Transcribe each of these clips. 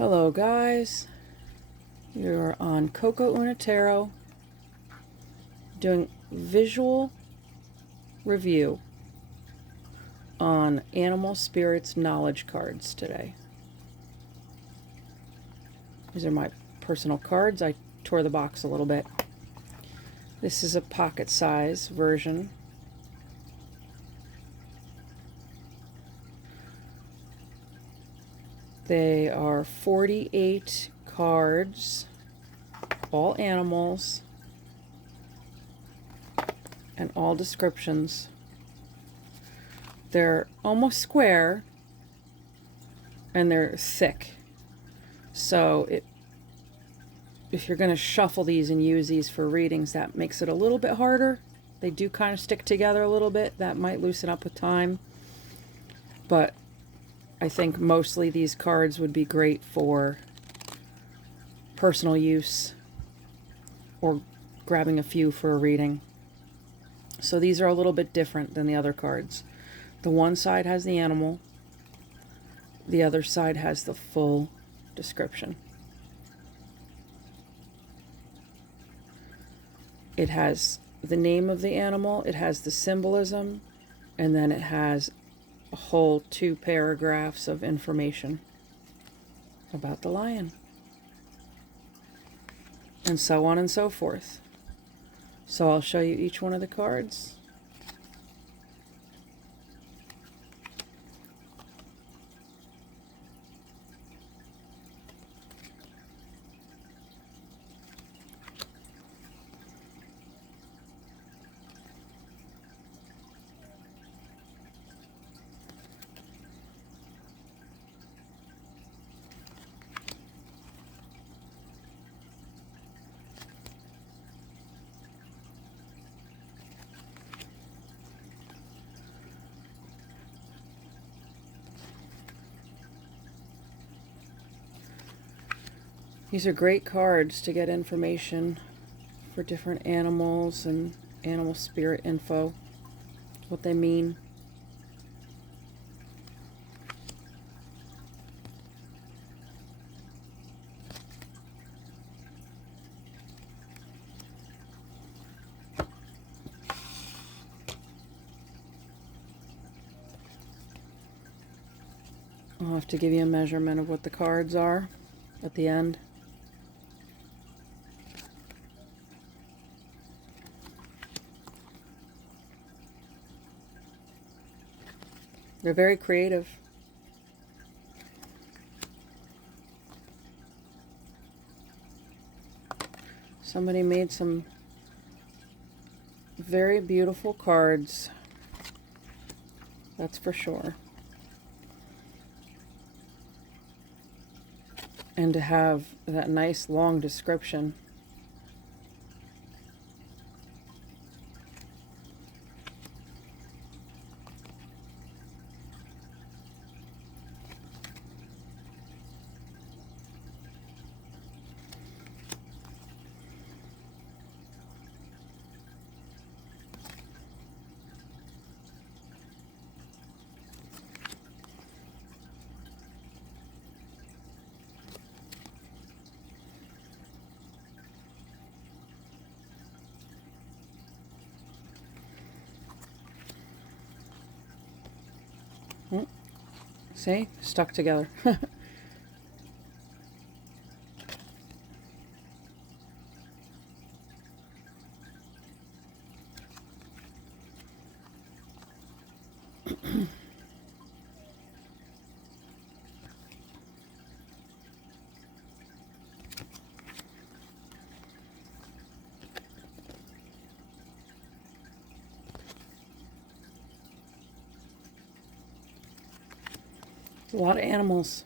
Hello guys, you're on Koko Una Tarot doing visual review on Animal Spirits Knowledge cards today. These are my personal cards. I tore the box a little bit. This is a pocket size version. They are 48 cards, all animals, and all descriptions. They're almost square, and they're thick. So if you're going to shuffle these and use these for readings, that makes it a little bit harder. They do kind of stick together a little bit. That might loosen up with time. But I think mostly these cards would be great for personal use or grabbing a few for a reading. So these are a little bit different than the other cards. The one side has the animal, the other side has the full description. It has the name of the animal, it has the symbolism, and then it has a whole 2 paragraphs of information about the lion, and so on and so forth. So I'll show you each one of the cards. These are great cards to get information for different animals and animal spirit info, what they mean. I'll have to give you a measurement of what the cards are at the end. They're very creative. Somebody made some very beautiful cards, that's for sure. And to have that nice long description. See? Stuck together. A lot of animals.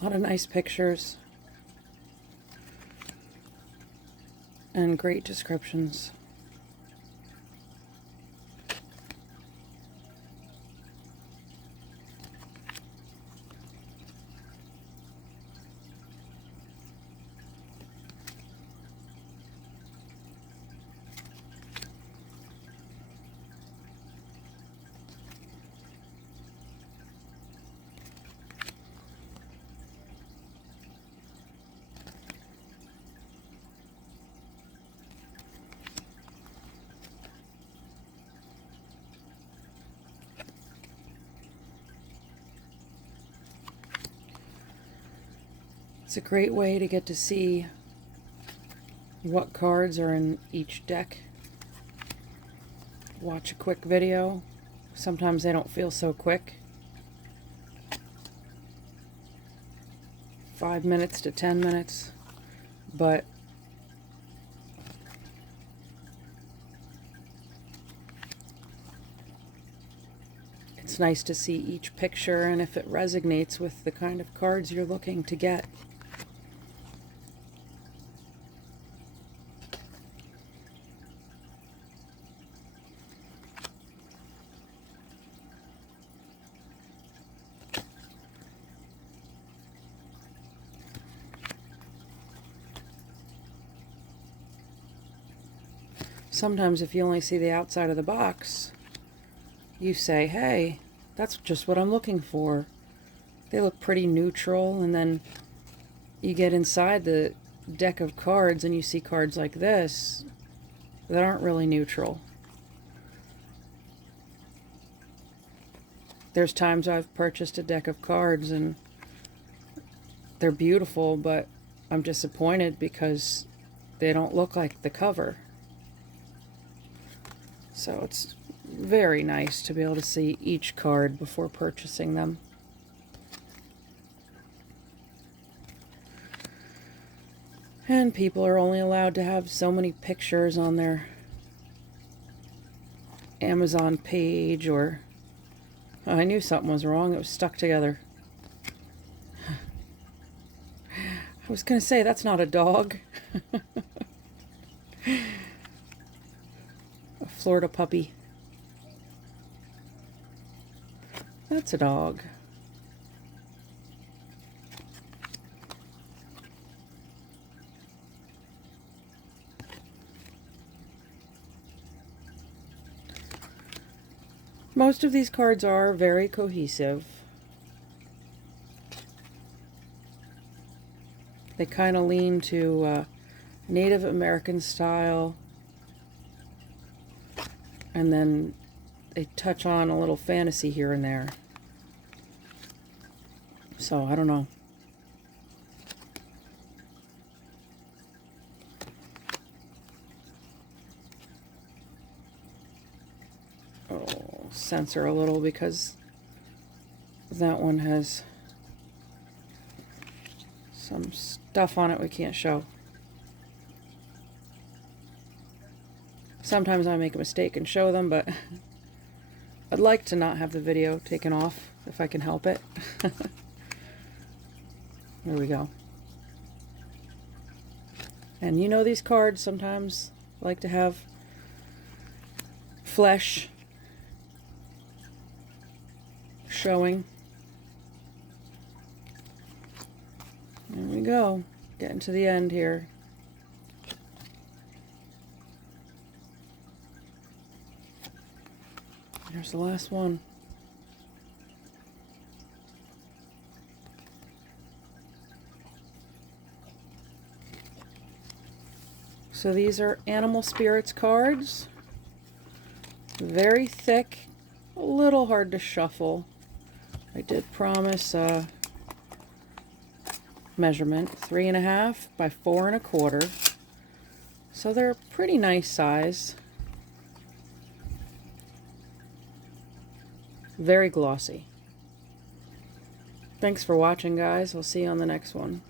A lot of nice pictures. And great descriptions. It's a great way to get to see what cards are in each deck. Watch a quick video. Sometimes they don't feel so quick. 5 minutes to 10 minutes, but it's nice to see each picture and if it resonates with the kind of cards you're looking to get. Sometimes if you only see the outside of the box, you say, hey, that's just what I'm looking for. They look pretty neutral, and then you get inside the deck of cards and you see cards like this that aren't really neutral. There's times I've purchased a deck of cards and they're beautiful, but I'm disappointed because they don't look like the cover. So it's very nice to be able to see each card before purchasing them. And people are only allowed to have so many pictures on their Amazon page, or I knew something was wrong. It was stuck together. I was going to say, that's not a dog. A Florida puppy. That's a dog. Most of these cards are very cohesive. They kind of lean to Native American style, and then they touch on a little fantasy here and there. So, I don't know. Oh, censor a little because that one has some stuff on it we can't show. Sometimes I make a mistake and show them, but I'd like to not have the video taken off if I can help it. There we go. And you know, these cards sometimes like to have flesh showing. There we go. Getting to the end here. There's the last one. So these are Animal Spirits cards. Very thick, a little hard to shuffle. I did promise a measurement, 3.5 by 4.25. So they're a pretty nice size. Very glossy. Thanks for watching, guys. I'll see you on the next one.